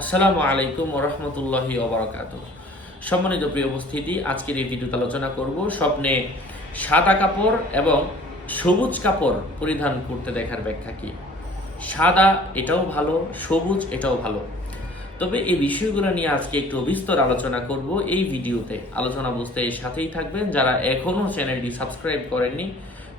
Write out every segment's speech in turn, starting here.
আসসালামু আলাইকুম ওয়া রাহমাতুল্লাহি ওয়া বারাকাতুহু। সম্মানিত প্রিয় উপস্থিতি, আজকের এই ভিডিওতে আলোচনা করব স্বপ্নে সাদা কাপড় এবং সবুজ কাপড় পরিধান করতে দেখার ব্যাখ্যা কি। সাদা এটাও ভালো, সবুজ এটাও ভালো, তবে এই বিষয়গুলো নিয়ে আজকে একটু বিস্তর আলোচনা করব এই ভিডিওতে। আলোচনা বুঝতে এর সাথেই থাকবেন। যারা এখনও চ্যানেলটি সাবস্ক্রাইব করেননি,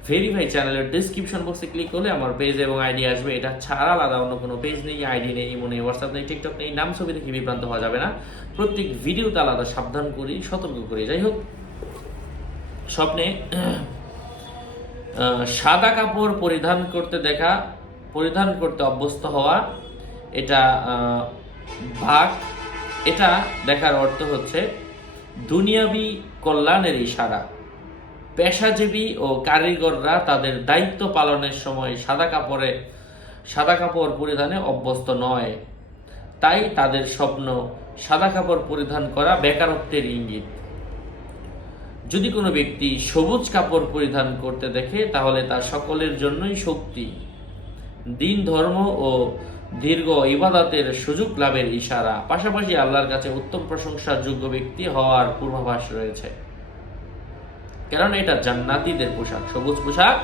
ভেরিফাই চ্যানেলের ডিসক্রিপশন বক্সে ক্লিক করলে আমার পেজ এবং আইডি আসবে। এটা ছাড়া আলাদা অন্য কোনো পেজ নেই, আইডি নেই, ইমো নেই, হোয়াটসঅ্যাপ নেই, টিকটক নেই। নাম ছবি দেখে বিভ্রান্ত হওয়া যাবে না। প্রত্যেক ভিডিওতে আলাদা সাবধান করি, সতর্ক করি। যাই হোক, স্বপ্নে সাদা কাপড় পরিধান করতে অভ্যস্ত হওয়া, এটা ভাগ, এটা দেখার অর্থ হচ্ছে দুনিয়াবি কল্যাণের ইশারা। পেশাজীবী ও কারিগররা তাদের দায়িত্ব পালনের সময় সাদা কাপড় পরিধানে অভ্যস্ত নয়, তাই তাদের স্বপ্ন সাদা কাপড় পরিধান করা বেকারত্বের ইঙ্গিত। যদি কোনো ব্যক্তি সবুজ কাপড় পরিধান করতে দেখে, তাহলে তা সকলের জন্যই শক্তি, দিন, ধর্ম ও দীর্ঘ ইবাদতের সুযোগ লাভের ইশারা। পাশাপাশি আল্লাহর কাছে উত্তম প্রশংসার যোগ্য ব্যক্তি হওয়ার পূর্বাভাস রয়েছে, কারণ এটা জান্নাতীদের পোশাক। সবুজ পোশাক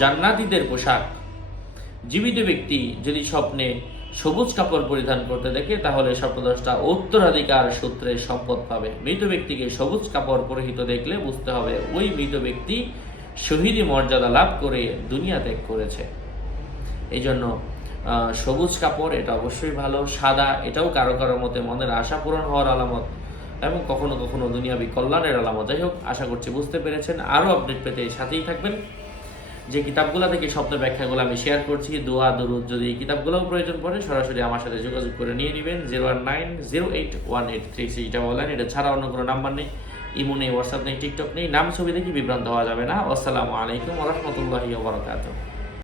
জান্নাতীদের পোশাক। জীবিত ব্যক্তি যদি স্বপ্নে সবুজ কাপড় পরিধান করতে দেখে, তাহলে স্বপ্নদ্রষ্টা উত্তরাধিকার সূত্রে সম্পদ পাবে। মৃত ব্যক্তিকে সবুজ কাপড় পরিহিত দেখলে বুঝতে হবে ওই মৃত ব্যক্তি শহীদি মর্যাদা লাভ করে দুনিয়া ত্যাগ করেছে। এই জন্য সবুজ কাপড় এটা অবশ্যই ভালো। সাদা এটাও কারো কারো মতে মনের আশা পূরণ হওয়ার আলামত এবং কখনো কখনো দুনিয়াবি কল্যাণের আলামত। যাই হোক, আশা করছি বুঝতে পেরেছেন। আরও আপডেট পেতে সাথেই থাকবেন। যে কিতাবগুলো থেকে শব্দ ব্যাখ্যাগুলো আমি শেয়ার করছি, দোয়া দরুদ, যদি এই কিতাবগুলোও প্রয়োজন পড়ে সরাসরি আমার সাথে যোগাযোগ করে নিয়ে নেবেন। 01908183311। এটা ছাড়া অন্য কোনো নাম্বার নেই, ইমো নেই, হোয়াটসঅ্যাপ নেই, টিকটক নেই। নাম ছবি দেখে বিভ্রান্ত হওয়া যাবে না। আসসালামু আলাইকুম ওয়া রাহমাতুল্লাহি ওয়া বারাকাতুহু।